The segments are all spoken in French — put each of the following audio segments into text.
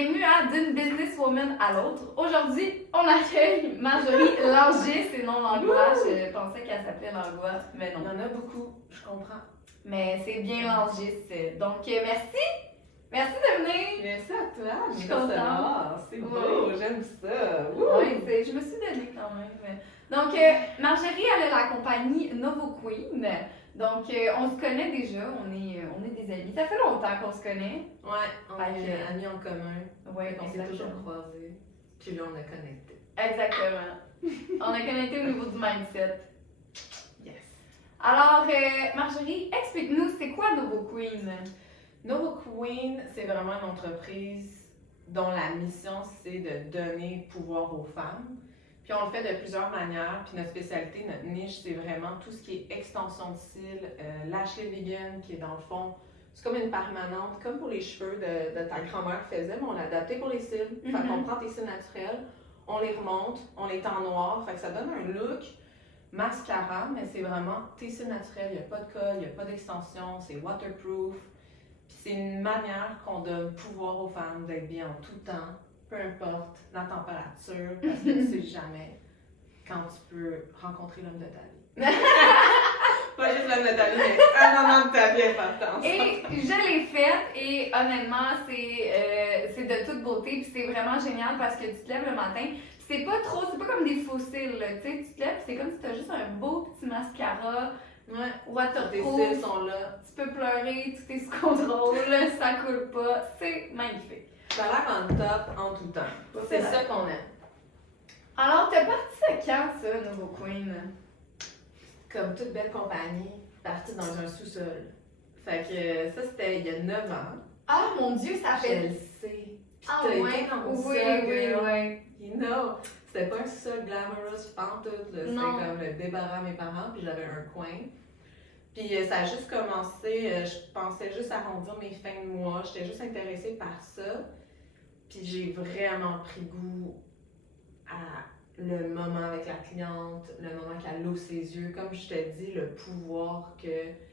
bienvenue à D'une businesswoman à l'autre. Aujourd'hui, on accueille Marjorie Langis, c'est non Langlois. Je pensais qu'elle s'appelait Langlois, mais non. Il y en a beaucoup, je comprends. Mais c'est bien Langis. Donc, merci! Merci de venir! Merci à toi, je suis contente. C'est beau, j'aime ça. Oui, je me suis donnée quand même. Donc, Marjorie, elle a la compagnie Novo Queen. Donc, on se connaît déjà, on est des amis. Ça fait longtemps qu'on se connaît. Ouais, on est amis en commun. Ouais, on s'est toujours croisés. Puis là, on a connecté. Exactement. On a connecté au niveau du mindset. Yes. Alors, Marjorie, explique-nous, c'est quoi Novo Queen? Novo Queen, c'est vraiment une entreprise dont la mission, c'est de donner pouvoir aux femmes. Puis on le fait de plusieurs manières. Puis notre spécialité, notre niche, c'est vraiment tout ce qui est extension de cils, lâcher vegan, qui est dans le fond, c'est comme une permanente, comme pour les cheveux de ta grand-mère faisait, mais on l'a adapté pour les cils. Fait qu'on prend tes cils naturels, on les remonte, on les teint noir, fait que ça donne un look mascara, mais c'est vraiment tes cils naturels, il n'y a pas de colle, il n'y a pas d'extension, c'est waterproof. Puis c'est une manière qu'on donne pouvoir aux femmes d'être bien en tout temps, peu importe la température, parce que tu sais jamais quand tu peux rencontrer l'homme de ta vie. Pas juste l'homme de ta vie, mais un moment de ta vie important. Et je l'ai faite et honnêtement, c'est de toute beauté puis c'est vraiment génial parce que tu te lèves le matin. C'est pas comme des fossiles, tu sais, tu te lèves c'est comme si t'as juste un beau petit mascara. Ouais, waterproof. tes cils sont là. Tu peux pleurer, tout est sous contrôle, ça coule pas, c'est magnifique. Ça a l'air en top en tout temps. C'est ça qu'on aime. Alors, t'es parti à quand ça, Novo Queen? Comme toute belle compagnie, partie dans un sous-sol. Fait que ça, c'était il y a 9 ans. Ah mon Dieu, ça Je fait. le sais. Puis Ah t'as ouais, été dans mon oui, sous-sol, oui, girl. oui. You know, c'était pas un sous-sol glamorous pantoute, là. C'était Non. comme le débarras à mes parents, puis j'avais un coin. Puis ça a juste commencé, je pensais juste arrondir mes fins de mois, j'étais juste intéressée par ça. Puis j'ai vraiment pris goût à le moment avec la cliente, le moment qu'elle ouvre ses yeux, comme je te dis, le pouvoir que...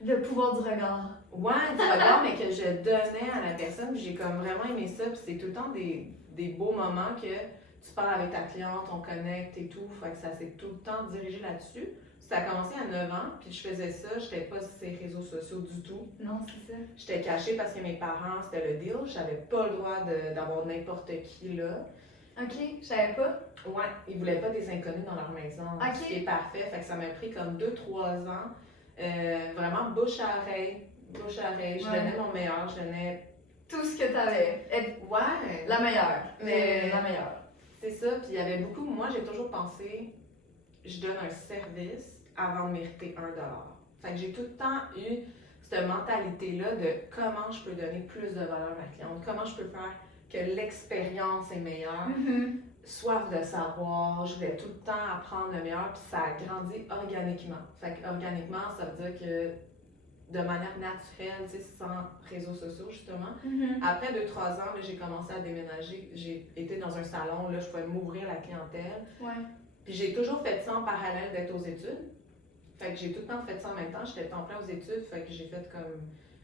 Le pouvoir du regard. Ouais, du regard, mais que je donnais à la personne, puis j'ai comme vraiment aimé ça, puis c'est tout le temps des beaux moments que tu parles avec ta cliente, on connecte et tout, fait que ça s'est tout le temps dirigé là-dessus. Ça a commencé à 9 ans, puis je faisais ça, j'étais pas sur ces réseaux sociaux du tout. Non, c'est ça. J'étais cachée parce que mes parents, c'était le deal, j'avais pas le droit d'avoir n'importe qui là. Ok, je savais pas. Ouais, ils voulaient pas des inconnus dans leur maison, Ok. ce qui est parfait, fait que ça m'a pris comme 2-3 ans, vraiment bouche à oreille, je donnais mon meilleur, je donnais... Tout ce que t'avais. Ouais! La meilleure. Mais- La meilleure. C'est ça, puis il y avait beaucoup, moi j'ai toujours pensé, je donne un service avant de mériter $1. Fait que j'ai tout le temps eu cette mentalité-là de comment je peux donner plus de valeur à ma cliente, comment je peux faire que l'expérience est meilleure, soif de savoir, je voulais tout le temps apprendre le meilleur, puis ça a grandi organiquement. Fait que organiquement, ça veut dire que de manière naturelle, tu sais, sans réseaux sociaux justement. Après 2-3 ans, là, j'ai commencé à déménager, j'ai été dans un salon, là, je pouvais m'ouvrir à la clientèle. Ouais. Puis j'ai toujours fait ça en parallèle d'être aux études. Fait que j'ai tout le temps fait ça en même temps. J'étais temps plein aux études. Fait que j'ai fait comme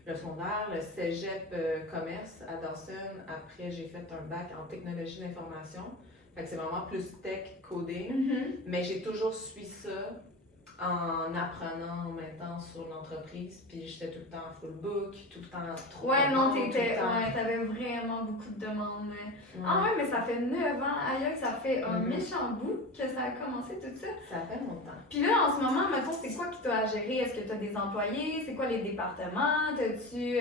le secondaire, le cégep commerce à Dawson. Après, j'ai fait un bac en technologie d'information. Fait que c'est vraiment plus tech, coding. Mais j'ai toujours suivi ça en apprenant en même temps sur l'entreprise. Puis j'étais tout le temps full book, tout le temps trop. Ouais, non, tout le temps. t'avais vraiment beaucoup de demandes. Ah ouais, mais ça fait 9 ans, ailleurs, ça fait un méchant bout que ça a commencé tout ça. Ça fait longtemps. Puis là, en ce moment, mettons, c'est quoi qui t'a à gérer? Est-ce que t'as des employés? C'est quoi les départements? T'as-tu...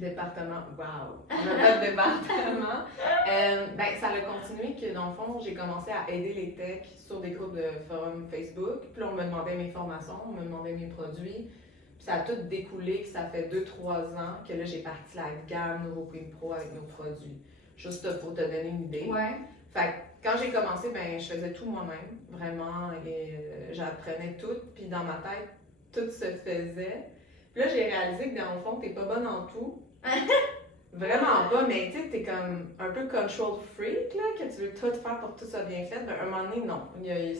Département, wow! On n'a pas de département. Ben, ça a continué que dans le fond, j'ai commencé à aider les techs sur des groupes de forums Facebook. Puis là, on me demandait mes formations, on me demandait mes produits. Puis ça a tout découlé que ça fait 2-3 ans que là, j'ai parti la gamme Novo Queen Pro avec nos produits. Juste pour te donner une idée. Ouais. Fait que quand j'ai commencé, ben, je faisais tout moi-même, vraiment, et j'apprenais tout. Puis dans ma tête, tout se faisait. Puis là, j'ai réalisé que dans le fond, t'es pas bonne en tout. Vraiment pas, mais tu sais, t'es comme un peu control freak, là, que tu veux tout faire pour que tout soit bien fait. Ben, à un moment donné, non,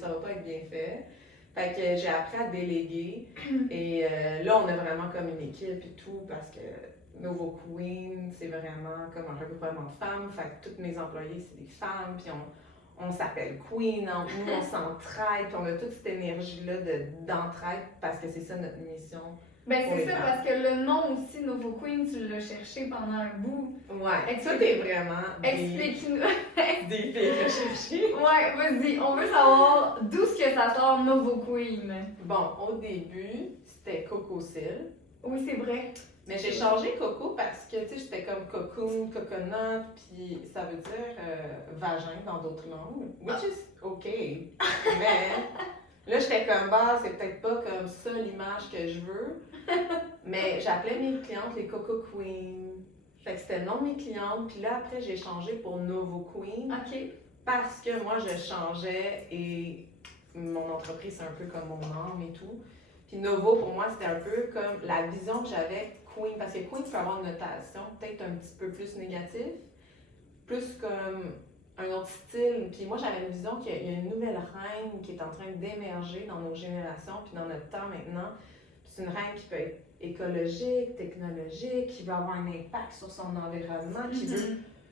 ça va pas être bien fait. Fait que j'ai appris à déléguer. Et là, on a vraiment comme une équipe et tout, parce que Novo Queen, c'est vraiment comme un regroupement de femmes. Fait que tous mes employés, c'est des femmes, puis on s'appelle Queen, entre nous, on s'entraide, puis on a toute cette énergie-là d'entraide, parce que c'est ça notre mission. Ben c'est ça, parce que le nom aussi, Novo Queen, tu l'as cherché pendant un bout. Ouais, ça c'est vraiment Explique-nous. des filles recherchées. Ouais, vas-y, on veut savoir d'où est-ce que ça sort Novo Queen. Bon, au début, c'était Cococil. Oui, c'est vrai. Mais j'ai changé Coco parce que, tu sais, j'étais comme cocoon, coconut, puis ça veut dire vagin dans d'autres langues, which is OK. Mais là, j'étais comme, bah, c'est peut-être pas comme ça l'image que je veux. Mais j'appelais mes clientes les Coco Queen. Fait que c'était le nom de mes clientes. Puis là, après, j'ai changé pour Novo Queen. OK. Parce que moi, je changeais et mon entreprise, c'est un peu comme mon âme et tout. Puis Novo, pour moi, c'était un peu comme la vision que j'avais Queen. Parce que Queen peut avoir une notation peut-être un petit peu plus négative, plus comme un autre style. Puis moi, j'avais une vision qu'il y a une nouvelle reine qui est en train d'émerger dans nos générations, puis dans notre temps maintenant. Puis c'est une reine qui peut être écologique, technologique, qui veut avoir un impact sur son environnement,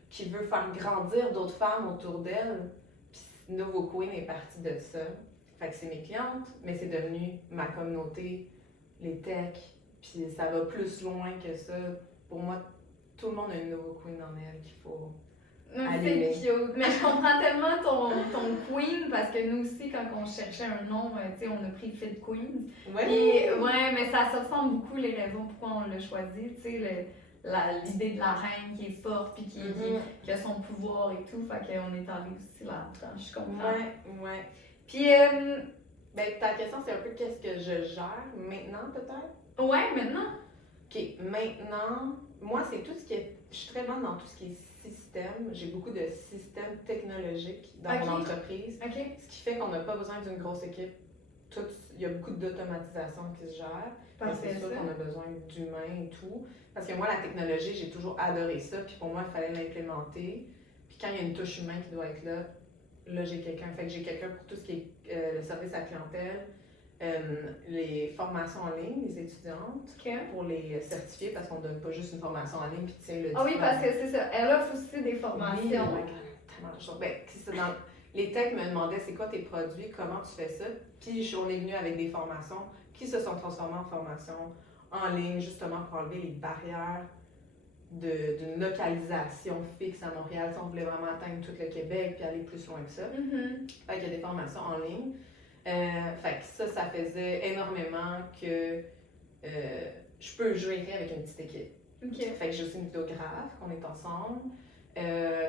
qui veut faire grandir d'autres femmes autour d'elle. Puis Novo Queen est partie de ça. Fait que c'est mes clientes, mais c'est devenu ma communauté, les techs, puis ça va plus loin que ça. Pour moi, tout le monde a une Novo Queen en elle qu'il faut aller. C'est cute. Mais je comprends tellement ton Queen, parce que nous aussi, quand on cherchait un nom, tu sais, on a pris Fit Queen. Ouais. Et ouais, mais ça se ressemble beaucoup les raisons pourquoi on l'a choisi, tu sais, l'idée de la reine qui est forte puis qui a son pouvoir et tout, fait qu'on est allé aussi là-dedans, je comprends. Ouais. Puis, Ben, ta question, c'est un peu qu'est-ce que je gère maintenant, peut-être? ouais, maintenant. OK, maintenant, moi, c'est tout ce qui est... Je suis très bonne dans tout ce qui est système. J'ai beaucoup de systèmes technologiques dans mon entreprise. OK. Ce qui fait qu'on n'a pas besoin d'une grosse équipe. Il y a beaucoup d'automatisation qui se gère. C'est sûr qu'on a besoin d'humains et tout. Parce que moi, la technologie, j'ai toujours adoré ça. Puis pour moi, il fallait l'implémenter. Puis quand il y a une touche humaine qui doit être là, j'ai quelqu'un. Fait que j'ai quelqu'un pour tout ce qui est le service à clientèle, les formations en ligne, les étudiantes, pour les certifier, parce qu'on ne donne pas juste une formation en ligne puis tiens le diplôme. Ah oui, parce que c'est ça. Elle offre aussi des formations. Oui, tellement de choses. Ben, c'est dans... Les techs me demandaient c'est quoi tes produits, comment tu fais ça. Puis on est venu avec des formations qui se sont transformées en formations en ligne, justement pour enlever les barrières d'une localisation fixe à Montréal. Si on voulait vraiment atteindre tout le Québec puis aller plus loin que ça. Fait qu'il y a des formations en ligne. Fait que ça faisait énormément que je peux gérer avec une petite équipe. Okay. Fait que j'ai aussi une vidéographe, on est ensemble.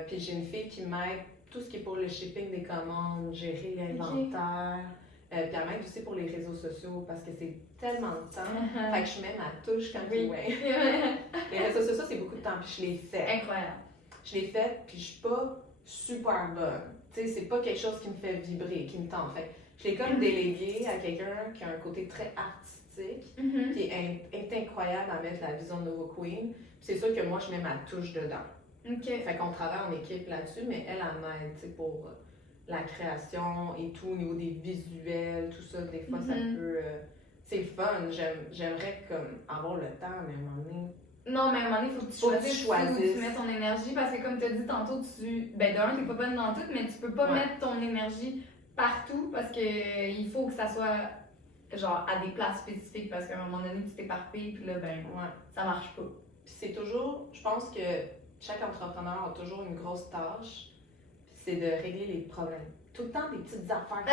Puis j'ai une fille qui m'aide tout ce qui est pour le shipping des commandes, gérer l'inventaire. Puis elle m'aide aussi pour les réseaux sociaux parce que c'est tellement de temps. Fait que je mets ma touche comme les réseaux sociaux, c'est beaucoup de temps, puis je l'ai fait. Incroyable. Je l'ai fait, puis je suis pas super bonne. Tu sais, c'est pas quelque chose qui me fait vibrer, qui me tente. Fait je l'ai comme délégué à quelqu'un qui a un côté très artistique, qui est incroyable à mettre la vision de Novo Queen. Puis c'est sûr que moi, je mets ma touche dedans. Fait qu'on travaille en équipe là-dessus, mais elle m'aide pour la création et tout, au niveau des visuels, tout ça. Des fois, ça peut... c'est le fun. J'aimerais comme avoir le temps, mais à un moment donné... Non, mais à un moment donné, il faut que tu choisisses où tu mets ton énergie, parce que comme tu as dit tantôt, ben d'un, t'es pas bonne dans tout, mais tu peux pas mettre ton énergie partout, parce que il faut que ça soit genre à des places spécifiques, parce qu'à un moment donné, tu t'éparpilles, puis là, ben, ça marche pas. Puis c'est toujours, je pense que chaque entrepreneur a toujours une grosse tâche, c'est de régler les problèmes. Tout le temps des petites affaires,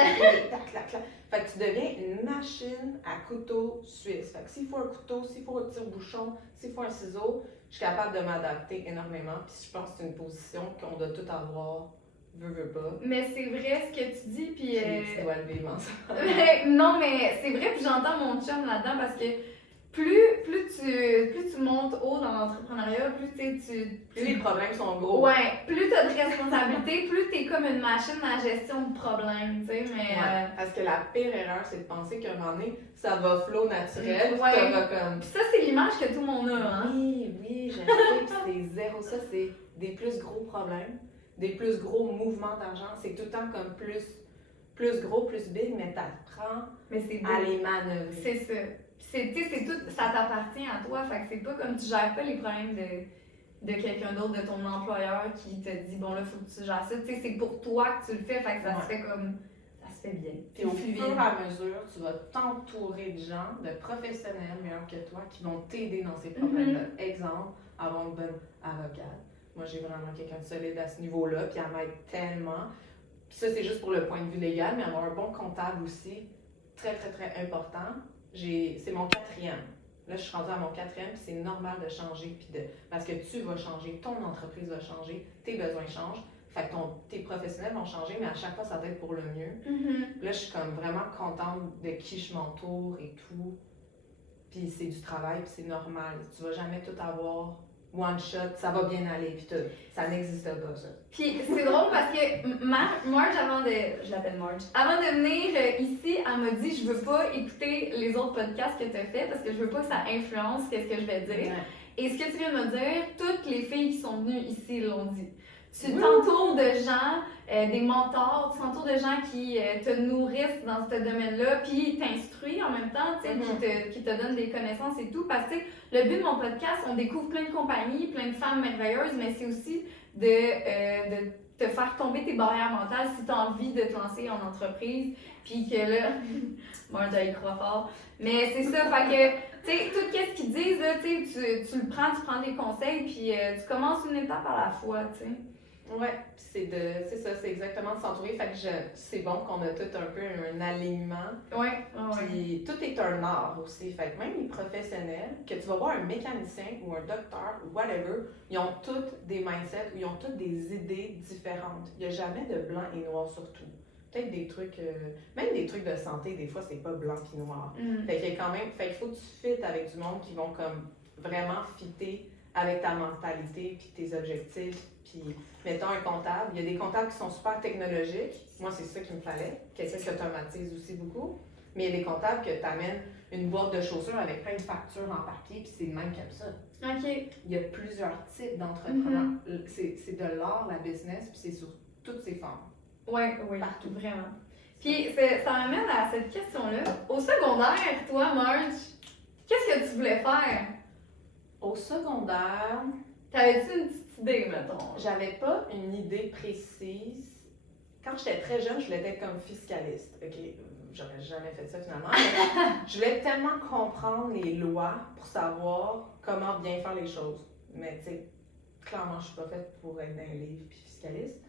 Fait que tu deviens une machine à couteau suisse. Fait que s'il faut un couteau, s'il faut un tire-bouchon, s'il faut un ciseau, je suis capable de m'adapter énormément. Puis je pense que c'est une position qu'on doit tout avoir, veut pas. Mais c'est vrai ce que tu dis, puis... Tu dois le vivre ensemble. Non, mais c'est vrai, puis j'entends mon chum là-dedans, parce que plus tu montes haut dans l'entrepreneuriat, plus les problèmes sont gros. Ouais, plus tu as de responsabilités, plus tu es comme une machine à gestion de problèmes, tu sais, mais... Parce que la pire erreur, c'est de penser qu'à un moment donné, ça va flow naturel, ouais. ça va comme... Puis ça, c'est l'image que tout le monde a, hein? Oui, je sais, puis c'est zéro. Ça, c'est des plus gros problèmes, des plus gros mouvements d'argent. C'est tout le temps comme plus plus gros, plus big, mais t'apprends Mais c'est beau. à les manœuvrer. C'est ça. Puis c'est tout, ça t'appartient à toi. Fait que c'est pas comme tu gères pas les problèmes de quelqu'un d'autre, de ton employeur qui te dit bon là, faut que tu gères ça. Tu sais, c'est pour toi que tu le fais. Fait que ça se fait comme. Ça se fait bien. Puis au fur et à mesure, tu vas t'entourer de gens, de professionnels meilleurs que toi qui vont t'aider dans ces problèmes-là. Exemple, avoir une bonne avocate. Moi, j'ai vraiment quelqu'un de solide à ce niveau-là, puis elle m'aide tellement. Puis ça, c'est juste pour le point de vue légal, mais avoir un bon comptable aussi, très, très, très important. C'est mon 4e. Là, je suis rendue à mon 4e, puis c'est normal de changer, parce que tu vas changer, ton entreprise va changer, tes besoins changent. Fait que tes professionnels vont changer, mais à chaque fois, ça va être pour le mieux. Là, je suis comme vraiment contente de qui je m'entoure et tout. Puis c'est du travail, puis c'est normal. Tu vas jamais tout avoir one shot, ça va bien aller, puis tout. Ça n'existe pas, ça. Puis c'est drôle parce que Marge, je l'appelle Marge, avant de venir ici, elle m'a dit je veux pas écouter les autres podcasts que tu as fait parce que je veux pas que ça influence qu'est-ce que je vais dire. Ouais. Et ce que tu viens de me dire, toutes les filles qui sont venues ici l'ont dit. Tu t'entoures de gens, des mentors, tu t'entoures de gens qui te nourrissent dans ce domaine-là, puis t'instruisent en même temps, tu sais, qui te donnent des connaissances et tout. Parce que le but de mon podcast, on découvre plein de compagnies, plein de femmes merveilleuses, mais c'est aussi de te faire tomber tes barrières mentales si tu as envie de te lancer en entreprise, puis que là, moi j'y crois fort, mais c'est ça, fait que, tu sais, tout ce qu'ils disent, là, tu le prends, tu prends des conseils, puis tu commences une étape à la fois, tu sais. Ouais, c'est ça, c'est exactement de s'entourer. Fait que c'est bon qu'on a tout un peu un alignement. Ouais. Puis tout est un art aussi. Fait que même les professionnels, que tu vas voir un mécanicien ou un docteur ou whatever, ils ont toutes des mindsets ou ils ont toutes des idées différentes. Il n'y a jamais de blanc et noir sur tout. Peut-être des trucs, même des trucs de santé, des fois, c'est pas blanc et noir. Fait qu'il y a quand même, fait qu'il faut que tu fittes avec du monde qui vont comme vraiment fitter avec ta mentalité puis tes objectifs. Puis, mettons un comptable, il y a des comptables qui sont super technologiques. Moi, c'est ça qu'il me fallait. Quelqu'un qui automatise aussi beaucoup. Mais il y a des comptables que tu amènes une boîte de chaussures avec plein de factures en papier, puis c'est le même comme ça. OK. Il y a plusieurs types d'entrepreneurs. C'est de l'art, la business, puis c'est sur toutes ces formes. Oui, partout, vraiment. Puis ça m'amène à cette question-là. Au secondaire, toi, Marge, qu'est-ce que tu voulais faire? Au secondaire, t'avais-tu une petite idée, mettons? J'avais pas une idée précise. Quand j'étais très jeune, je voulais être comme fiscaliste. OK, j'aurais jamais fait ça finalement. Je voulais tellement comprendre les lois pour savoir comment bien faire les choses. Mais tu sais, clairement, je suis pas faite pour être dans un livre puis fiscaliste.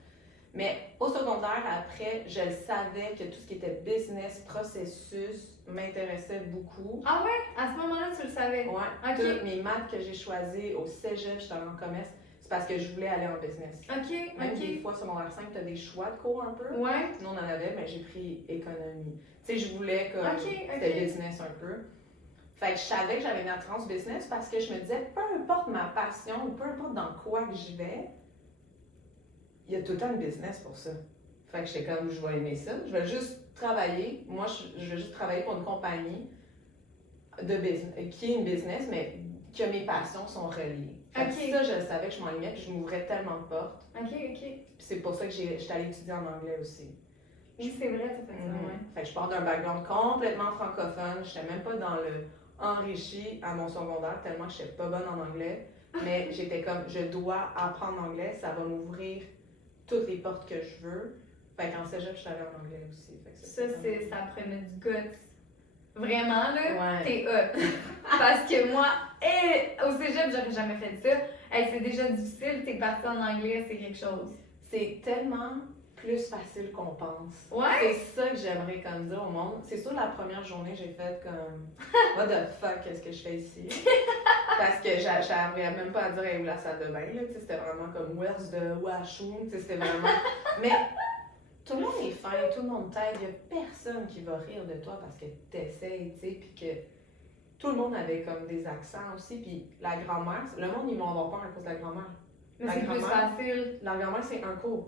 Mais au secondaire, après, je le savais que tout ce qui était business, processus, m'intéressait beaucoup. Ah ouais? À ce moment-là, tu le savais? Ouais. OK. Toutes mes maths que j'ai choisies au cégep, j'étais en commerce, c'est parce que je voulais aller en business. OK. Même des fois, secondaire 5, tu as des choix de cours un peu. Ouais. Nous, on en avait, mais j'ai pris économie. Tu sais, je voulais comme c'était business un peu. Fait que je savais que j'avais une attirance business parce que je me disais, peu importe ma passion ou peu importe dans quoi que j'y vais, il y a tout le temps une business pour ça. Fait que j'étais comme, je vais aimer ça. Je vais juste travailler. Moi, je vais juste travailler pour une compagnie de business, qui est une business, mais que mes passions sont reliées. Fait que ça, je savais que je m'enlignais, puis je m'ouvrais tellement de portes. OK. Puis c'est pour ça que j'étais allée étudier en anglais aussi. Oui, c'est vrai, ça fait ça, ouais. Fait que je pars d'un background complètement francophone. Je n'étais même pas dans le enrichi à mon secondaire, tellement que je n'étais pas bonne en anglais. Mais j'étais comme, je dois apprendre l'anglais, ça va m'ouvrir toutes les portes que je veux. Fait qu'en cégep, je suis allée en anglais aussi. Fait que ça prenait du guts. Vraiment, là, ouais. T'es hot. Parce que moi, au cégep, j'aurais jamais fait ça. C'est déjà difficile, t'es parti en anglais, c'est quelque chose. C'est tellement plus facile qu'on pense. Ouais? C'est ça que j'aimerais comme dire au monde. C'est sûr, la première journée, j'ai fait comme what the fuck, qu'est-ce que je fais ici? Parce que j'arrivais même pas à dire hey, où la salle de bain, là. C'était vraiment comme where's the washroom? C'était vraiment. Mais tout le monde est fin, tout le monde t'aide. Il n'y a personne qui va rire de toi parce que t'essayes, tu sais, puis que tout le monde avait comme des accents aussi. Puis la grand-mère, le monde, ils vont avoir peur à cause de la grand-mère. Mais c'est plus facile. La grand-mère, c'est un cours.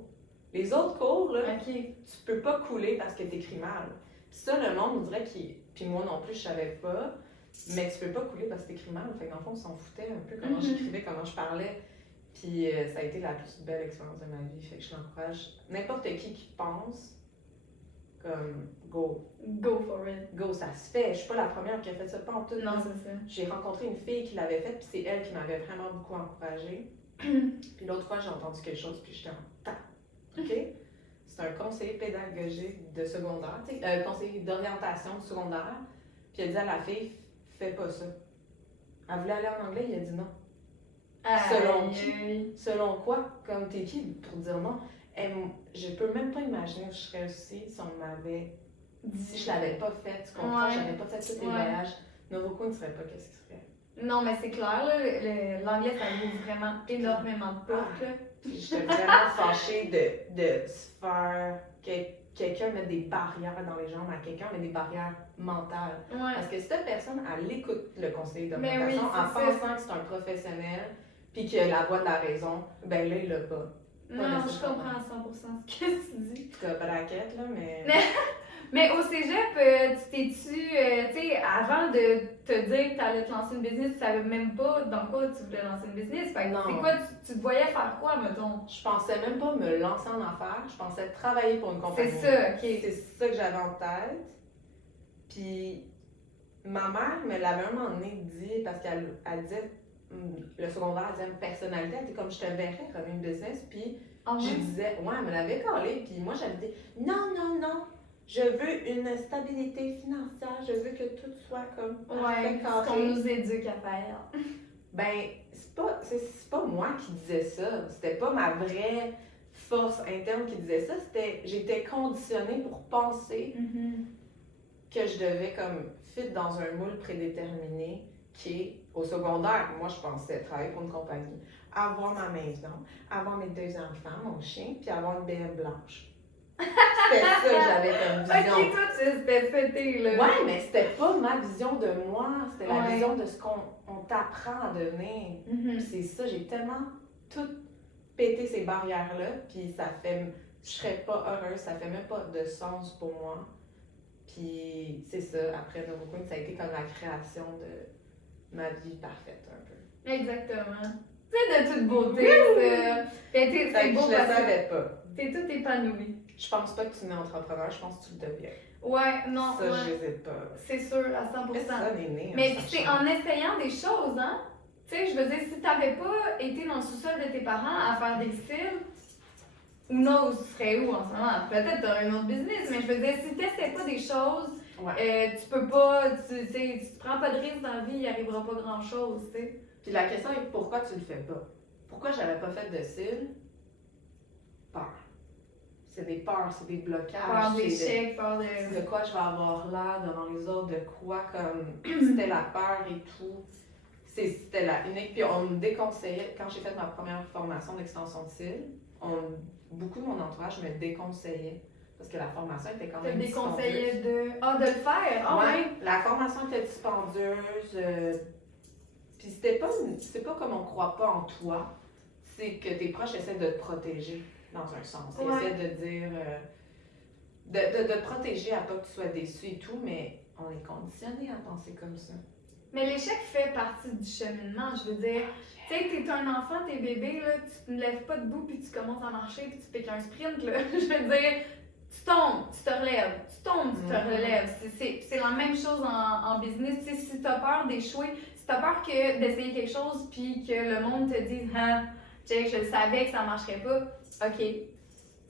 Les autres cours, là, OK. tu peux pas couler parce que t'écris mal. Puis ça, le monde, on dirait qu'il. Puis moi non plus, je savais pas. Mais tu peux pas couler parce que t'écris mal. Fait qu'en fond, on s'en foutait un peu comment j'écrivais, comment je parlais. Puis ça a été la plus belle expérience de ma vie. Fait que je l'encourage. N'importe qui pense comme go, Go for it. go, ça se fait. Je suis pas la première qui a fait ça, pas en tout. Non, c'est ça. J'ai rencontré une fille qui l'avait fait, puis c'est elle qui m'avait vraiment beaucoup encouragée. Puis l'autre fois, j'ai entendu quelque chose, puis j'étais en temps. OK? C'est un conseiller pédagogique de secondaire, tu sais, conseiller d'orientation de secondaire. Puis il a dit à la fille, fais pas ça. Elle voulait aller en anglais, il a dit non. Selon qui? Selon quoi? Comme t'es qui pour dire non? Je peux même pas imaginer où je serais aussi si on m'avait. Si je l'avais pas fait, tu comprends? Ouais. J'avais pas fait tous les voyages. Novoko ne serait pas qu'est-ce qu'il serait. Non, mais c'est clair, là, l'anglais, ça ouvre vraiment énormément de portes. Là. Puis j'étais vraiment fâchée de se faire. Quelqu'un met des barrières dans les jambes à quelqu'un, met des barrières mentales. Ouais. Parce que si cette personne, elle écoute le conseiller Mais d'orientation oui, en c'est pensant que c'est un professionnel, puis qu'il a la voix de la raison, ben là, il l'a pas. Non, je comprends à 100% ce que tu dis. En tout cas, braquette, là, mais. Mais au cégep, tu t'es-tu, tu sais, avant de te dire que tu allais te lancer une business, tu savais même pas dans quoi tu voulais lancer une business. Fait que Non. c'est quoi, tu te voyais faire quoi, mettons? Je pensais même pas me lancer en affaires, je pensais travailler pour une compagnie. C'est ça, ok. C'est ça que j'avais en tête. Puis ma mère me l'avait un moment donné dit, parce qu'elle disait, le secondaire, elle disait une personnalité, elle était comme je te verrais comme une business. Puis Ah je ouais? disais, ouais, elle me l'avait collé. Puis moi, j'avais dit, non, non, non, je veux une stabilité financière, je veux que tout soit comme Ouais, parfait, ce qu'on carré. nous éduque à faire. Ben, c'est pas moi qui disais ça. C'était pas ma vraie force interne qui disait ça. J'étais conditionnée pour penser que je devais comme fit dans un moule prédéterminé qui est au secondaire. Moi, je pensais travailler pour une compagnie, avoir ma maison, avoir mes 2 enfants, mon chien, puis avoir une BM blanche. C'était ça que j'avais comme vision. Ok, toi, c'était pété, là. Ouais, mais c'était pas ma vision de moi, c'était la Ouais. vision de ce qu'on t'apprend à devenir. Mhm. Puis c'est ça, j'ai tellement tout pété ces barrières-là, puis ça fait. Je serais pas heureuse, ça fait même pas de sens pour moi. Puis c'est ça, après Novo Queen, ça a été comme la création de ma vie parfaite un peu. Exactement. C'est de toute beauté, ça. Puis Ça, c'est je beau le parce que savais pas. t'es tout épanoui. Je pense pas que tu es entrepreneur, je pense que tu le deviens. Ouais, non, Ça, je ouais. les ai pas. C'est sûr, à 100%. Personne n'est né. Mais en c'est sachant. en essayant des choses, hein? Tu sais, je veux dire, si t'avais pas été dans le sous-sol de tes parents à faire des styles, who knows, tu serais où en ce moment? Peut-être t'aurais un autre business, mais je veux dire, si t'essaies pas des choses, Ouais. tu peux pas, tu te prends pas de risque dans la vie, il arrivera pas grand-chose, tu sais. Puis la question est pourquoi tu le fais pas? Pourquoi j'avais pas fait de cils? Peur. C'est des peurs, c'est des blocages. Faire c'est d'échecs, faire de... de quoi je vais avoir l'air devant les autres, de quoi comme c'était la peur et tout. C'était la unique. Puis on me déconseillait, quand j'ai fait ma première formation d'extension de cils, beaucoup de mon entourage me déconseillait parce que la formation était quand Te même déconseillais dispendieuse. de... Ah, de le faire! Ah ouais! La formation était dispendieuse. Puis c'est pas comme on croit pas en toi, c'est que tes proches essaient de te protéger dans un sens. Ils Ouais. essaient de dire. De te protéger à pas que tu sois déçu et tout, mais on est conditionné à penser comme ça. Mais l'échec fait partie du cheminement, je veux dire. Tu sais, t'es un enfant, t'es bébé, là, tu ne lèves pas debout puis tu commences à marcher puis tu piques un sprint, là. Je veux dire, tu tombes, tu te relèves, tu tombes, tu te Mhm. relèves. C'est la même chose en business. Tu sais, si t'as peur d'échouer, si t'as peur que d'essayer quelque chose puis que le monde te dise « Ah, Jake, je le savais que ça marcherait pas. » OK.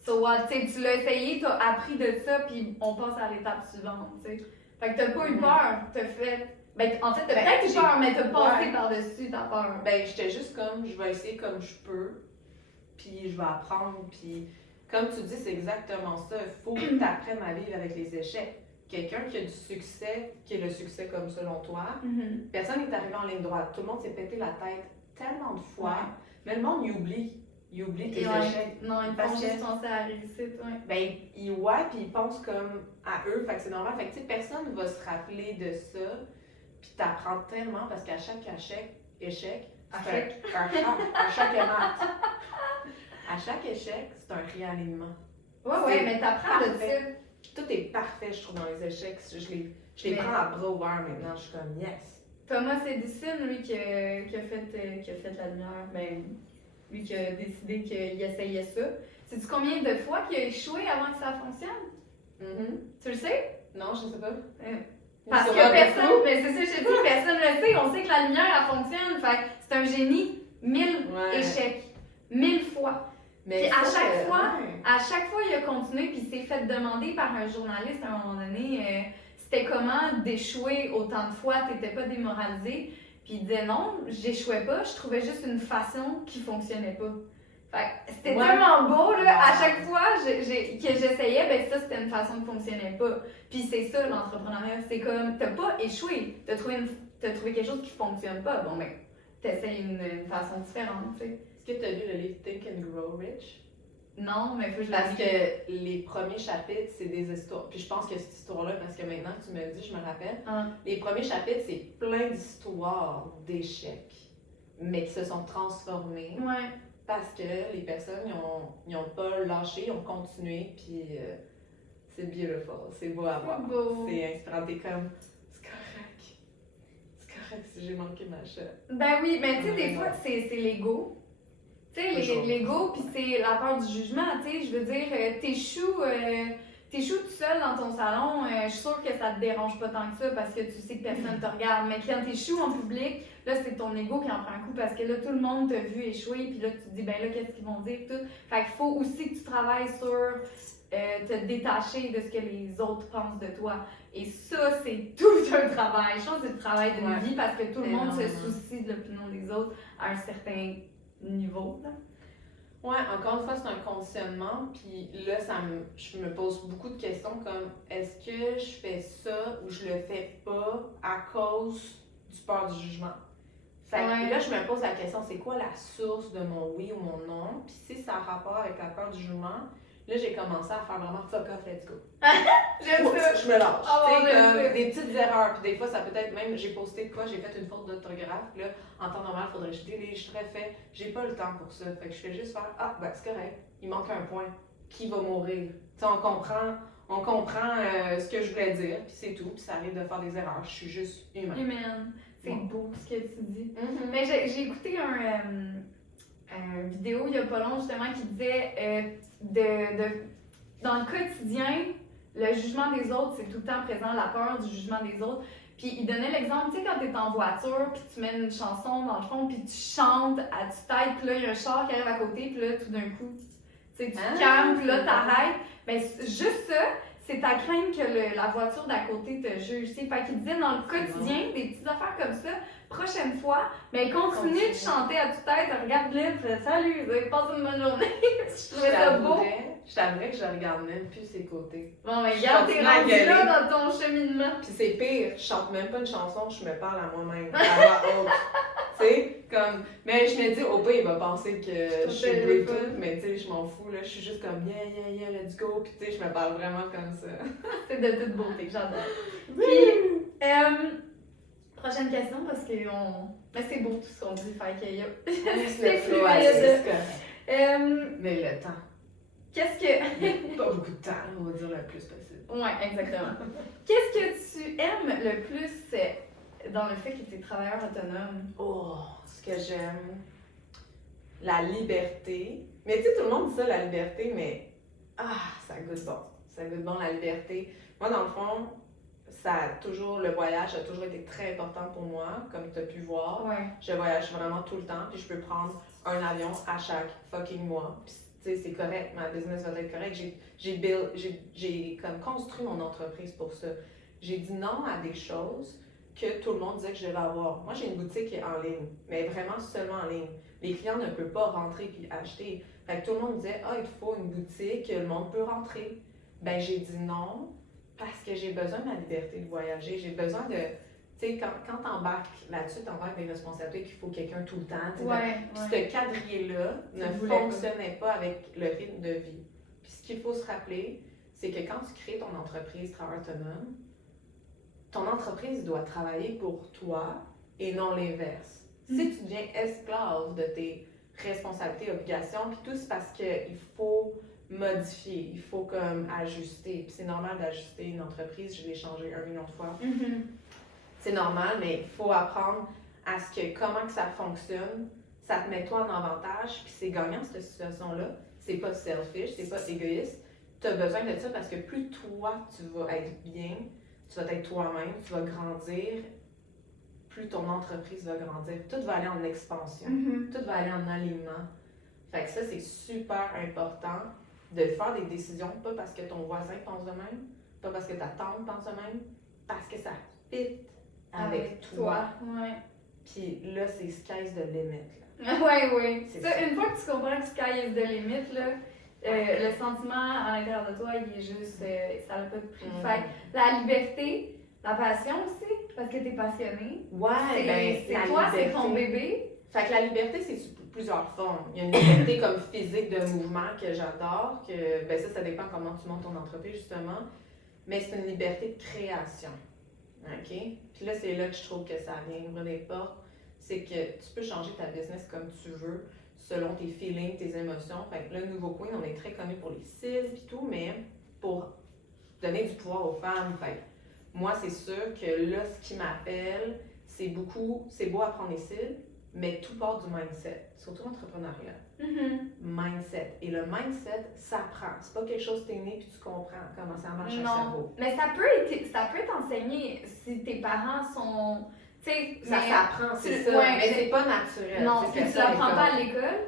So what? Tu sais, tu l'as essayé, t'as appris de ça puis on passe à l'étape suivante, tu sais. Fait que t'as pas eu peur, t'as fait... Ben, en fait, t'as peut-être eu peur, mais t'as passé par-dessus ta peur. Ben, j'étais juste comme, je vais essayer comme je peux, puis je vais apprendre, puis comme tu dis, c'est exactement ça. Il faut que tu apprennes à vivre avec les échecs. Quelqu'un qui a du succès, qui est le succès comme selon toi, Mhm. personne n'est arrivé en ligne droite. Tout le monde s'est pété la tête tellement de fois, Ouais. mais le monde, il oublie. Il oublie tes Ouais. échecs. Non, ils Parce pensent que- juste penser à la réussite, ouais. Ben, ils puis ils pensent comme à eux, fait que c'est normal. Fait que, tu sais, personne va se rappeler de ça, puis t'apprends tellement, parce qu'à chaque échec, à chaque mat. À chaque échec, c'est un réalignement. Ouais, C'est mais t'apprends de ça. parfait. Tout est parfait, je trouve, dans les échecs. Je les Mais- prends à bras ouverts maintenant, je suis comme yes. Thomas Edison, lui, qui a fait la lumière, ben, lui qui a décidé qu'il essayait ça. Sais-tu combien de fois qu'il a échoué avant que ça fonctionne? Tu le sais? Non, je sais pas. Parce Sur que un personne, vaisseau? mais c'est ça, je te dis, personne ne le sait. On sait que la lumière, elle fonctionne. Fait que c'est un génie, 1000 Ouais. échecs. 1000 fois. Mais Puis à ça, chaque fois, ouais. À chaque fois, il a continué, puis il s'est fait demander par un journaliste à un moment donné, c'était comment d'échouer autant de fois, t'étais pas démoralisé. Puis il disait non, j'échouais pas, je trouvais juste une façon qui fonctionnait pas. Fait que c'était Ouais. tellement beau, là, à Wow. chaque fois que j'essayais, ben ça c'était une façon qui fonctionnait pas. Puis c'est ça l'entrepreneuriat, c'est comme, t'as pas échoué, t'as trouvé quelque chose qui fonctionne pas, bon ben, t'essayes une façon différente, tu sais. Est-ce que tu as lu le livre Think and Grow Rich? Non, mais faut que je Parce la que lise. les premiers chapitres, c'est des histoires. Puis je pense que cette histoire-là, parce que maintenant que tu me le dis, je me rappelle. Ah. Les premiers chapitres, c'est plein d'histoires d'échecs, mais qui se sont transformées Ouais. parce que les personnes, ils ont pas lâché, ils ont continué, puis c'est beautiful, c'est beau à voir. beau. C'est inspirant, t'es comme, c'est correct. C'est correct si j'ai manqué ma shot. Ben oui, mais tu sais, des Ouais. fois, c'est l'ego. Tu sais, Toujours. l'ego, puis c'est la peur du jugement, tu sais. Je veux dire, t'échoues tout seul dans ton salon, je suis sûre que ça te dérange pas tant que ça parce que tu sais que personne te regarde. Mais quand t'échoues en public, là, c'est ton ego qui en prend un coup parce que là, tout le monde t'a vu échouer, puis là, tu te dis, ben là, qu'est-ce qu'ils vont dire, tout. Fait qu'il faut aussi que tu travailles sur te détacher de ce que les autres pensent de toi. Et ça, c'est tout un travail. Je pense que c'est le travail d'une Ouais. vie parce que tout le monde se Énormément. soucie de l'opinion des autres à un certain niveau. Là. Ouais, encore une fois, c'est un conditionnement, puis là, je me pose beaucoup de questions comme est-ce que je fais ça ou je le fais pas à cause du peur du jugement? Fait que Ouais. là, je me pose la question, c'est quoi la source de mon oui ou mon non? Puis si ça a rapport avec la peur du jugement, là, j'ai commencé à faire vraiment fuck off, let's go. J'aime Faut- ça. Je me lâche. Oh, Tu sais, j'aime comme ça. des petites erreurs. Puis des fois, ça peut être même, j'ai posté de quoi, j'ai fait une faute d'orthographe. Puis là, en temps normal, il faudrait que je délise, je refais. J'ai pas le temps pour ça. Fait que je fais juste faire, ah, ben c'est correct. Il manque un point. Qui va mourir? Tu sais, on comprend ce que je voulais dire, puis c'est tout. Puis ça arrive de faire des erreurs. Je suis juste humain. Humaine. C'est Ouais. beau ce que tu dis. Mhm. Mais j'ai écouté un vidéo il y a pas longtemps justement qui disait dans le quotidien, le jugement des autres, c'est tout le temps présent, la peur du jugement des autres. Puis il donnait l'exemple, tu sais, quand t'es en voiture, puis tu mets une chanson dans le fond, puis tu chantes à tue-tête, puis là, il y a un char qui arrive à côté, puis là, tout d'un coup, tu sais, tu te calmes, puis là, t'arrêtes. Ben, juste ça, c'est ta crainte que la voiture d'à côté te juge. Tu sais. Fait qu'il disait dans le quotidien, des petites affaires comme ça, prochaine fois, mais continue de chanter à tue-tête, regarde-le, puis salut, vous avez passé une bonne journée. Je trouvais ça beau. Je t'avouerais que je regarde même plus ses côtés. Bon, mais regarde, t'es continue à rendu gueuler. là dans ton cheminement. Puis c'est pire, je chante même pas une chanson, je me parle à moi-même, à voix haute. Tu sais, comme. Mais je me dis, au pire, il va penser que je suis téléphone. Bluetooth, mais tu sais, je m'en fous, là. Je suis juste comme, yeah, let's go. Puis tu sais, je me parle vraiment comme ça. C'est de toute beauté, j'adore. Puis, prochaine question, parce que mais c'est beau tout ce qu'on dit, fait qu'il y a... C'est fluide. c'est correct. Euh, Mais le temps. Qu'est-ce que... Il y a pas beaucoup de temps, on va dire le plus possible. Ouais, exactement. Qu'est-ce que tu aimes le plus dans le fait que tu es travailleur autonome? Oh, ce que j'aime, la liberté. Mais tu sais, tout le monde dit ça, la liberté, mais ça goûte bon. Ça goûte bon, la liberté. Moi, dans le fond, le voyage a toujours été très important pour moi, comme tu as pu voir. Ouais. Je voyage vraiment tout le temps, puis je peux prendre un avion à chaque fucking mois. Puis, tu sais, c'est correct, ma business va être correcte. J'ai comme construit mon entreprise pour ça. J'ai dit non à des choses que tout le monde disait que je devais avoir. Moi, j'ai une boutique qui est en ligne, mais vraiment seulement en ligne. Les clients ne peuvent pas rentrer puis acheter. Fait que tout le monde disait, il te faut une boutique, le monde peut rentrer. Ben, j'ai dit non, parce que j'ai besoin de ma liberté de voyager. J'ai besoin de. Tu sais, quand t'embarques là-dessus, t'embarques des responsabilités qu'il faut quelqu'un tout le temps. tu sais, Ouais. Puis ce quadriller-là ne Tu voulais fonctionnait pas avec le rythme de vie. Puis ce qu'il faut se rappeler, c'est que quand tu crées ton entreprise travailleur autonome, ton entreprise doit travailler pour toi et non l'inverse. Si tu deviens esclave de tes responsabilités, obligations, puis tout, c'est parce qu'il faut modifier, il faut comme ajuster. Puis c'est normal d'ajuster une entreprise, je l'ai changé 1 million de fois. Mhm. C'est normal, mais il faut apprendre à ce que comment que ça fonctionne, ça te met toi en avantage, puis c'est gagnant cette situation-là. C'est pas selfish, c'est pas égoïste, tu as besoin de ça parce que plus toi, tu vas être bien, tu vas être toi-même, tu vas grandir, plus ton entreprise va grandir. Tout va aller en expansion. Tout va aller en alignement. Fait que ça, c'est super important de faire des décisions, pas parce que ton voisin pense de même, pas parce que ta tante pense de même, parce que ça fit avec toi. Ouais. Puis là, c'est sky's the limit. Oui. C'est Ça, ça. une fois que tu comprends que sky is the limit, là, le sentiment à l'intérieur de toi, il est juste. Ça n'a pas de prix. Fait que la liberté, la passion aussi, parce que tu es passionné. Ouais, c'est toi, c'est ton bébé. Fait que la liberté, c'est sous plusieurs formes. Il y a une liberté comme physique de mouvement que j'adore, que ben ça dépend comment tu montes ton entreprise, justement. Mais c'est une liberté de création. OK? Puis là, c'est là que je trouve que ça vient ouvrir des portes. C'est que tu peux changer ta business comme tu veux, selon tes feelings, tes émotions. Fait que là, Nouveau Queen, on est très connu pour les cils et tout, mais pour donner du pouvoir aux femmes. Fait que moi, c'est sûr que là, ce qui m'appelle, c'est beau apprendre les cils, mais tout part du mindset, surtout l'entrepreneuriat. Mindset. Et le mindset s'apprend. C'est pas quelque chose que t'es né puis tu comprends comment ça marche le cerveau. Mais ça peut être enseigné si tes parents sont. Ça s'apprend, c'est ça. Ouais, mais c'est pas naturel. Non, puis tu l'apprends pas à l'école.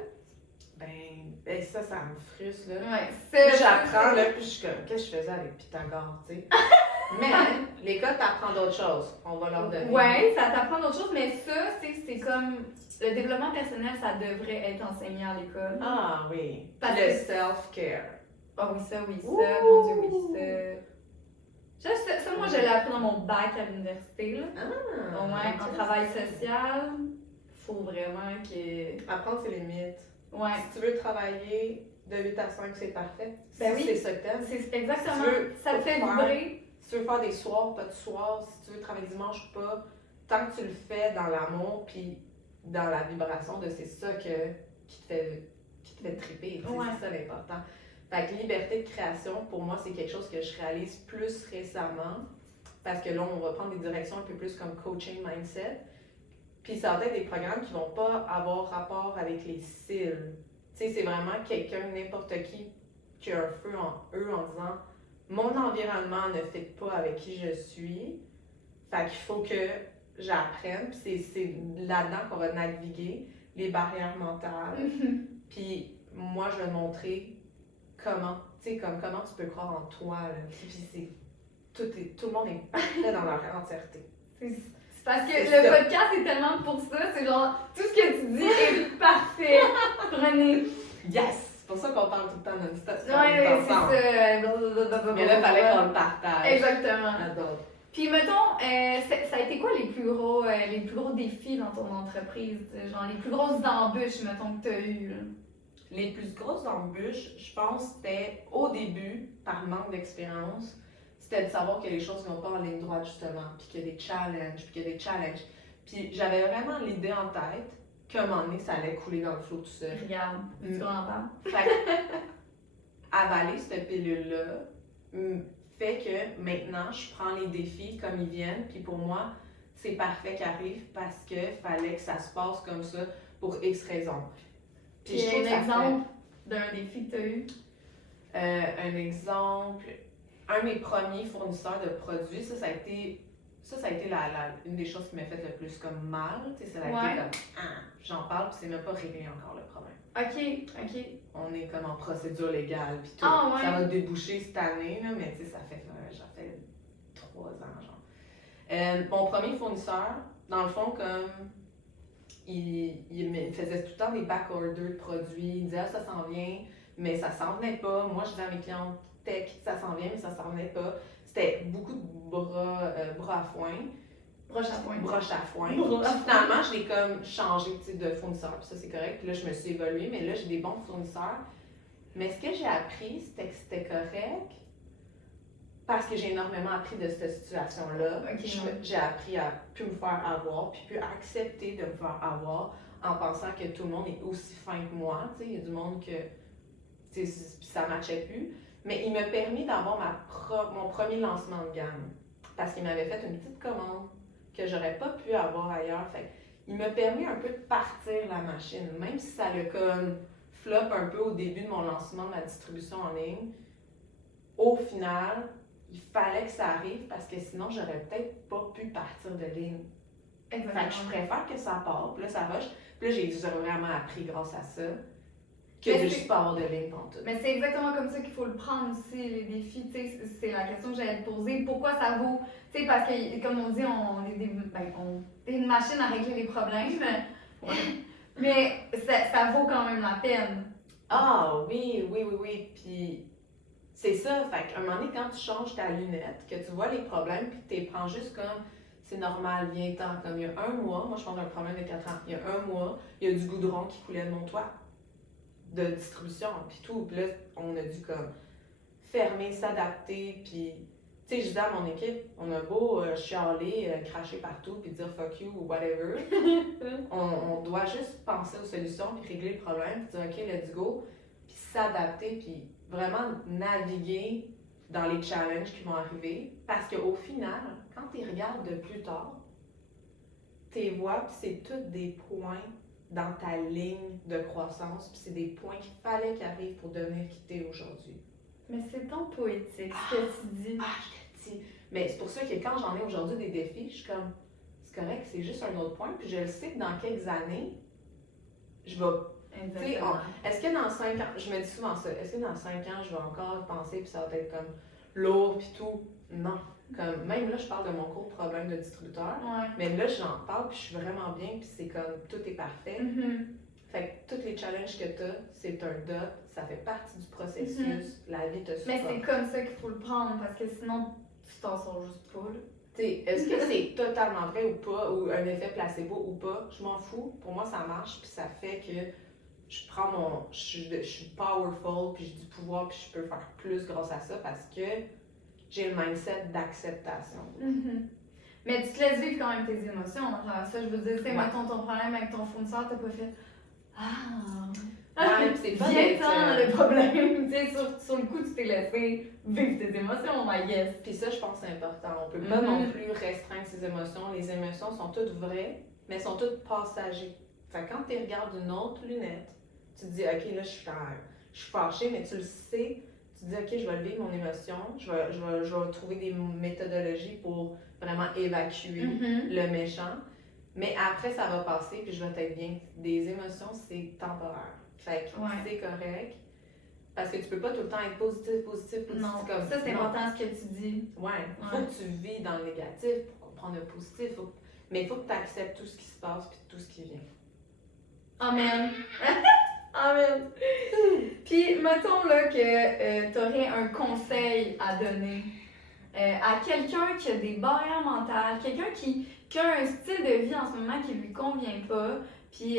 Ben ça me frustre, là. Ouais, Puis j'apprends, là, puis je suis comme, qu'est-ce que je faisais avec Pythagore, tu sais. Mais l'école t'apprend d'autres choses. On va leur donner. Ouais, ça t'apprend d'autres choses, mais ça, c'est comme. Le développement personnel, ça devrait être enseigné à l'école. Ah oui. Parce le que- self-care. Ah oui, ça, Ouh! mon Dieu, oui, ça. Ça, moi, je l'ai appris dans mon bac à l'université, là. Ah, Au moins, en travail social, faut vraiment que. Apprendre ses limites. Ouais, Si tu veux travailler de 8 à 5, c'est parfait. Ben si oui. c'est ça que t'aimes. c'est exactement. Si tu veux Ça te fait faire- vibrer. Si tu veux faire des soirs, pas de soirs, si tu veux travailler dimanche ou pas, tant que tu le fais dans l'amour puis dans la vibration de c'est ça qui te fait triper, tu sais, Ouais. c'est ça l'important. Fait que liberté de création, pour moi, c'est quelque chose que je réalise plus récemment parce que là, on va prendre des directions un peu plus comme coaching mindset. Puis ça va être des programmes qui vont pas avoir rapport avec les cils. Tu sais, c'est vraiment quelqu'un, n'importe qui a un feu en eux en disant mon environnement ne fit pas avec qui je suis. Fait qu'il faut que j'apprenne. Puis c'est là-dedans qu'on va naviguer les barrières mentales. Puis moi, je vais montrer comment, tu sais, comment tu peux croire en toi. Là. Puis tout le monde est parfait dans leur entièreté. C'est parce que C'est le ça. podcast est tellement pour ça, c'est genre tout ce que tu dis est parfait. Prenez. Yes! C'est pour ça qu'on parle tout le temps non-stop. Ouais, c'est ensemble. ça. Mais là, il fallait qu'on le partage. Exactement. J'adore. Puis mettons, ça a été quoi les plus gros défis dans ton entreprise? Genre les plus grosses embûches, mettons, que tu as eues? Là? Les plus grosses embûches, je pense, c'était au début, par manque d'expérience, c'était de savoir que les choses ne vont pas en ligne droite, justement, puis qu'il y a des challenges. Puis j'avais vraiment l'idée en tête qu'à un moment donné, ça allait couler dans le flot tout seul. Regarde, tu en parles. Fait que, avaler cette pilule-là fait que maintenant, je prends les défis comme ils viennent, puis pour moi, c'est parfait qu'ils arrivent parce que fallait que ça se passe comme ça pour X raisons. Puis je trouve que un ça exemple d'un défi que tu as eu? un exemple, un de mes premiers fournisseurs de produits, ça a été une des choses qui m'a fait le plus comme mal. Tu sais, ça a été comme, j'en parle, puis c'est même pas réglé encore le problème. Ok. On est comme en procédure légale, puis tout. Ah, ouais. Ça va déboucher cette année, là, mais tu sais, ça fait 3 ans, genre. Mon premier fournisseur, dans le fond, comme il me faisait tout le temps des back-orders de produits. Il me disait, ça s'en vient, mais ça s'en venait pas. Moi, je disais à mes clientes tech, ça s'en vient, mais ça s'en venait pas. C'était beaucoup de bras à foin. Broche à point. Broche à foin. Broche à foin. Finalement, je l'ai comme changé tu sais, de fournisseur, puis ça c'est correct. Puis là, je me suis évoluée, mais là, j'ai des bons fournisseurs. Mais ce que j'ai appris, c'était que c'était correct parce que j'ai énormément appris de cette situation-là. Ok, J'ai appris à plus me faire avoir, puis plus accepter de me faire avoir en pensant que tout le monde est aussi fin que moi. Tu sais, il y a du monde que tu sais, ça ne matchait plus. Mais il m'a permis d'avoir mon premier lancement de gamme parce qu'il m'avait fait une petite commande que j'aurais pas pu avoir ailleurs. Fait il m'a permis un peu de partir la machine, même si ça le comme flop un peu au début de mon lancement de ma distribution en ligne. au final, il fallait que ça arrive parce que sinon, j'aurais peut-être pas pu partir de ligne. Fait que je préfère que ça parte, puis là, ça rush. Puis là, j'ai vraiment appris grâce à ça que de juste pas avoir de ligne pour tout. Mais c'est exactement comme ça qu'il faut le prendre aussi, les défis. Tu sais, c'est la question que j'allais te poser. Pourquoi ça vaut? Tu sais, parce que, comme on dit, on est une machine à régler les problèmes. Mais ça vaut quand même la peine. Ah oui. Puis c'est ça. Fait qu'à un moment donné, quand tu changes ta lunette, que tu vois les problèmes, puis que tu les prends juste comme c'est normal, viens-t'en. Comme il y a un mois, moi je parle d'un problème de 4 ans, il y a un mois, il y a du goudron qui coulait de mon toit de distribution, puis tout. Puis là, on a dû comme fermer, s'adapter, puis tu sais, je disais à mon équipe, on a beau chialer, cracher partout, puis dire fuck you ou whatever, on doit juste penser aux solutions, puis régler le problème, puis dire ok, let's go, puis s'adapter, puis vraiment naviguer dans les challenges qui vont arriver, parce qu'au final, quand tu regardes de plus tard, tes voix, puis c'est tous des points dans ta ligne de croissance, puis c'est des points qu'il fallait qu'ils arrivent pour devenir qui t'es aujourd'hui. Mais c'est tant poétique ce que tu dis. Ah, je te dis. Mais c'est pour ça que quand j'en ai aujourd'hui des défis, je suis comme, c'est correct, c'est juste un autre point, puis je le sais que dans quelques années, je vais. Est-ce que dans 5 ans, je me dis souvent ça, est-ce que dans 5 ans, je vais encore penser, puis ça va être comme lourd, puis tout? Non. Comme, même là, je parle de mon gros problème de distributeur, mais là, j'en parle, puis je suis vraiment bien, puis c'est comme, tout est parfait. Fait que tous les challenges que tu as, c'est un dot, ça fait partie du processus, la vie te supporte. Mais c'est comme ça qu'il faut le prendre, parce que sinon, tu t'en sors juste pas, là. T'sais, est-ce que c'est totalement vrai ou pas, ou un effet placebo ou pas? Je m'en fous. Pour moi, ça marche, puis ça fait que je prends mon. Je suis powerful, puis j'ai du pouvoir, puis je peux faire plus grâce à ça parce que j'ai le mindset d'acceptation. Mais tu te laisses vivre quand même tes émotions. Genre, ça, je veux dire, c'est mettons ton problème avec ton fournisseur, t'as pas fait. C'est pas viens-t'en le problème. Tu sais, sur le coup, tu t'es laissé vivre tes émotions, I guess. Puis ça, je pense que c'est important. On peut pas non plus restreindre ses émotions. Les émotions sont toutes vraies, mais sont toutes passagères. Fait que quand tu regardes d'une autre lunette, tu te dis, OK, là, je suis fâchée, mais tu le sais. Tu te dis, OK, je vais lever mon émotion. Je vais trouver des méthodologies pour vraiment évacuer le méchant. Mais après, ça va passer, puis je vais être bien. Des émotions, c'est temporaire. Fait que c'est correct. Parce que tu peux pas tout le temps être positif. Non, comme, ça, c'est important ce que tu dis. Faut que tu vis dans le négatif pour comprendre le positif. Mais il faut que tu acceptes tout ce qui se passe puis tout ce qui vient. Amen. Amen. Puis, mettons là que tu aurais un conseil à donner à quelqu'un qui a des barrières mentales, quelqu'un qui a un style de vie en ce moment qui lui convient pas, puis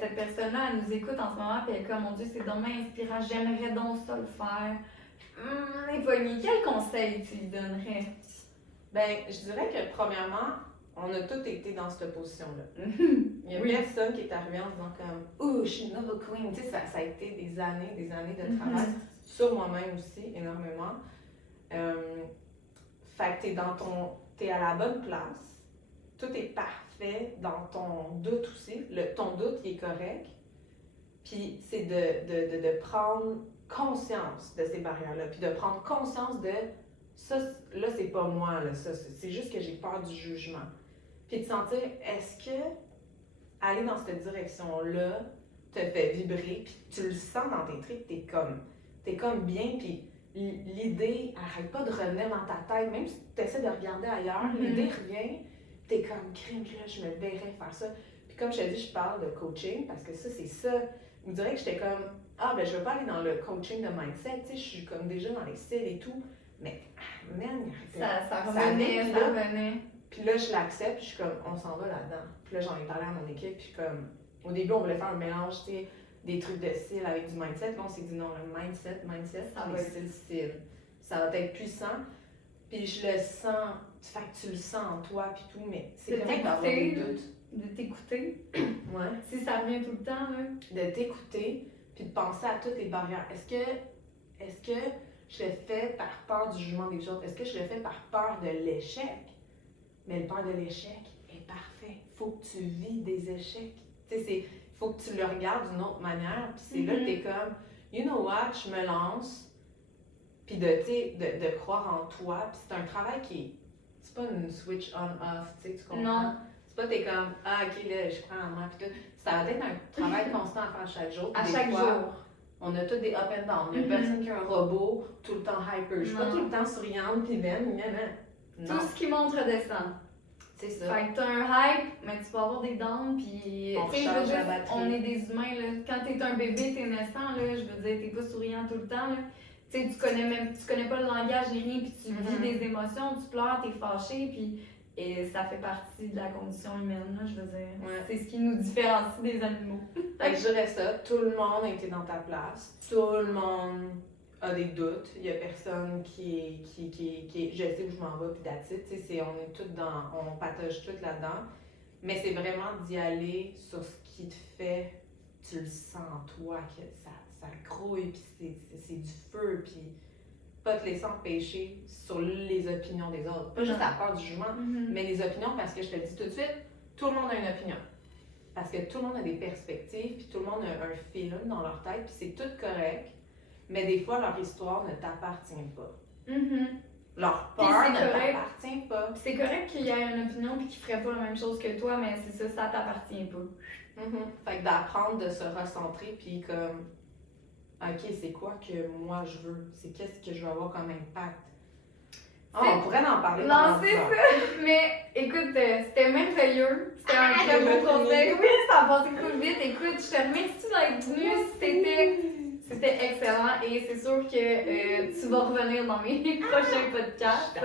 cette personne-là, elle nous écoute en ce moment, puis elle est comme, mon Dieu, c'est dommage inspirant, j'aimerais donc ça le faire. Éponine, quel conseil tu lui donnerais? Ben, je dirais que premièrement, on a tous été dans cette position-là. Il y a personne qui est arrivé en disant comme « Ouh, je suis une noble queen ». Tu sais, ça a été des années de travail sur moi-même aussi, énormément. Fait que t'es à la bonne place. Tout est parfait dans ton doute aussi. Ton doute, il est correct. Puis c'est de prendre conscience de ces barrières-là. Puis de prendre conscience de ça, là, c'est pas moi, là. Ça, c'est juste que j'ai peur du jugement. Puis de sentir, est-ce que aller dans cette direction-là te fait vibrer, puis tu le sens dans tes tripes, t'es comme bien, puis l'idée arrête pas de revenir dans ta tête, même si tu essaies de regarder ailleurs, l'idée revient, t'es comme crime, là, je me verrais faire ça. Puis comme je te dis, je parle de coaching, parce que ça, c'est ça. Je me dirais que j'étais comme, ben je veux pas aller dans le coaching de mindset, tu sais, je suis comme déjà dans les styles et tout, mais man, ça revenait. Puis là, je l'accepte, puis je suis comme, on s'en va là-dedans. Puis là, j'en ai parlé à mon équipe, puis comme, au début, on voulait faire un mélange, tu sais, des trucs de style avec du mindset. Puis on s'est dit non, le mindset, ça va être style. Ça va être puissant. Puis je le sens, fait que tu le sens en toi, puis tout, mais c'est correct d'avoir des doutes. De t'écouter. Ouais. Si ça revient tout le temps, là. De t'écouter, puis de penser à toutes les barrières. Est-ce que je le fais par peur du jugement des autres? Est-ce que je le fais par peur de l'échec? Mais le peur de l'échec est parfait. Faut que tu vis des échecs. Tu sais, faut que tu le regardes d'une autre manière. Puis c'est là que t'es comme, you know what, je me lance. Puis tu sais, de croire en toi. Puis c'est un travail c'est pas une switch on-off, tu sais, tu comprends? Non. C'est pas t'es comme, ah, ok, là, je prends en main, puis tout. Ça va être un travail constant à faire chaque jour. À Des chaque fois, jour. On a tous des up and down. Il y a personne qui a un robot tout le temps hyper. Je suis pas Non. tout le temps souriante, puis vaine, non. Tout ce qui monte redescend. C'est ça. Fait que t'as un hype, mais tu peux avoir des downs, puis On tu sais, je veux recharge la dire, batterie. on est des humains, là. Quand t'es un bébé, t'es naissant, là, je veux dire, t'es pas souriant tout le temps, là. Tu sais, tu connais pas le langage ni rien, puis tu vis des émotions, tu pleures, t'es fâché, puis et ça fait partie de la condition humaine, là, je veux dire. Ouais. C'est ce qui nous différencie des animaux. Fait que je dirais ça, tout le monde a été dans ta place, tout le monde a des doutes, il y a personne qui est je sais où je m'en vais, puis that's it, tu sais, on est toutes on patauge toutes là-dedans, mais c'est vraiment d'y aller sur ce qui te fait, tu le sens en toi, que ça grouille, puis c'est du feu, puis pas te laisser empêcher sur les opinions des autres, pas juste la peur du jugement, mais les opinions, parce que je te le dis tout de suite, tout le monde a une opinion. Parce que tout le monde a des perspectives, puis tout le monde a un film dans leur tête, puis c'est tout correct. Mais des fois, leur histoire ne t'appartient pas. Leur Puis peur c'est ne correct. t'appartient pas. Puis c'est correct qu'il y ait une opinion puis qu'il ferait pas la même chose que toi, mais c'est ça, ça t'appartient pas. Fait que d'apprendre de se recentrer, puis comme, ok, c'est quoi que moi je veux? C'est qu'est-ce que je veux avoir comme impact? Oh, on pourrait en parler. Non, c'est ça. Mais écoute, c'était merveilleux. C'était un très beau j'ai conseil. Oui, ça a passé cool vite. Écoute, je te remercie d'être venue. C'était excellent et c'est sûr que tu vas revenir dans mes prochains podcasts.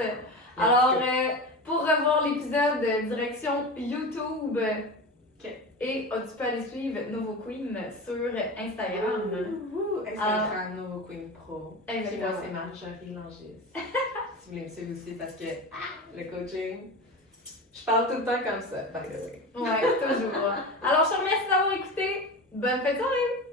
Alors, pour revoir l'épisode, direction YouTube. Et tu peux aller suivre Novo Queen sur Instagram. Instagram Novo Queen Pro. Puis Exactement. moi, c'est Marjorie Langis. Si vous voulez me suivre aussi, parce que le coaching, je parle tout le temps comme ça, by the way. Ouais, toujours. Alors, je te remercie d'avoir écouté. Bonne fête de soirée!